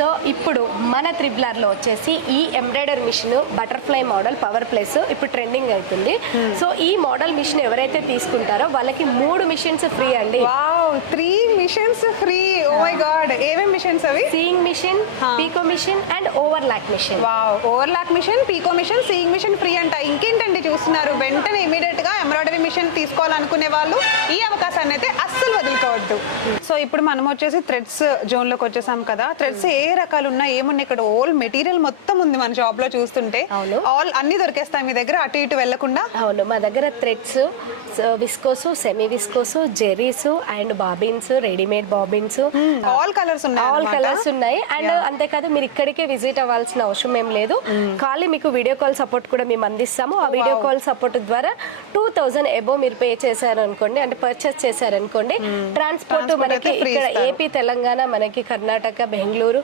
So ఇప్పుడు మన త్రిబులర్లో వచ్చేసి ఈ embroidery machine butterfly model power plus ఇప్పుడు ట్రెండింగ్ అవుతుంది. సో ఈ మోడల్ మిషన్ ఎవరైతే తీసుకుంటారో వాళ్ళకి 3 మిషన్స్ ఫ్రీ అండి. Wow, 3 machines free. Oh my god, ఏమేం మిషన్స్ అవి? Sewing machine, picot machine and overlock machine. Wow, overlock machine, picot machine, sewing machine free అంట. ఇంకేంటండి చూస్తున్నారు, వెంటనే ఇమీడియట్ గా ఎంబ్రాయిడరీ మిషన్ తీసుకోవాలనుకునే వాళ్ళు ఈ అవకాశాన్ని అయితే అస్సలు వదులుకోవద్దు. సో ఇప్పుడు మనం వచ్చేసి థ్రెడ్స్ జోన్ లోకి వచ్చేసాం కదా. థ్రెడ్స్ ఏ రకాలు ఉన్నాయి, ఏమున్నాయి? ఇక్కడ ఓల్ మెటీరియల్ మొత్తం ఉంది మన షాప్ లో చూస్తుంటే. ఆల్ అన్ని దొరికేస్తాయి మీ దగ్గర, అటు ఇటు వెళ్లకుండా. అవును, మా దగ్గర threads, viscose, semi viscose, zaris and bobbins, readymade bobbins, all colours ఉన్నాయి. అండ్ అంతేకాదు మీరు ఇక్కడికే విజిట్ అవ్వాల్సిన అవసరం ఏం లేదు. ఖాళీ మీకు వీడియో కాల్ సపోర్ట్ కూడా మేము అందిస్తాము. ఆ వీడియో కాల్ సపోర్ట్ ద్వారా 2000 ఎబో మీరు పే చేశారనుకోండి, అంటే పర్చేస్ చేశారనుకోండి, ట్రాన్స్పోర్ట్ మనకి ఇక్కడ ఏపీ, తెలంగాణ, మనకి కర్ణాటక, బెంగళూరు,